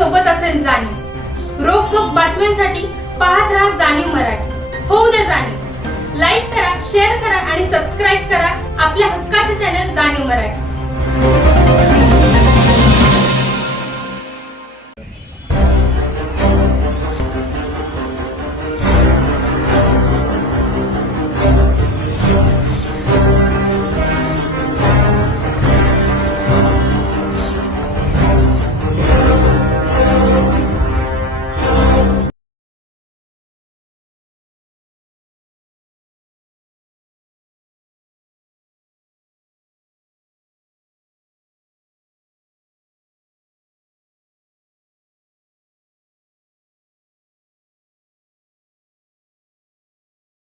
सोबत असेल जाणीव। रोखोक बातम्यांसाठी पाहत राहा जाणीव मराठी। होऊ द्या जाणीव। लाईक करा, शेअर करा आणि सबस्क्राईब करा आपल्या हक्काचे चॅनल जाणीव मराठी।